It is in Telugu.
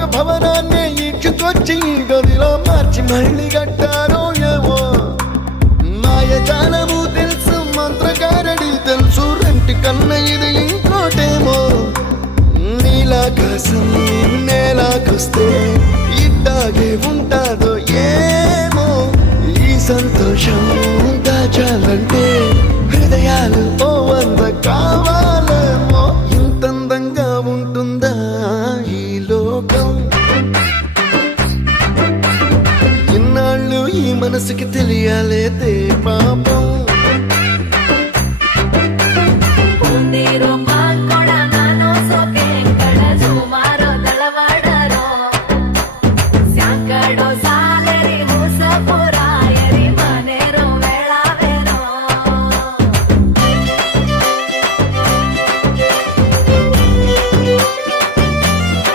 ఒక భవనాన్ని ఈడ్చుకొచ్చి గదిలో మార్చి మళ్ళీ కట్టారో ఏమో మాయజాలము తెలుసు మంత్రగారడి తెలుసు రెంటి కన్న ఇది ఇంకోటేమో నీలాకాశం నేలాకొస్తే ఇట్టాగే ఉంటాదో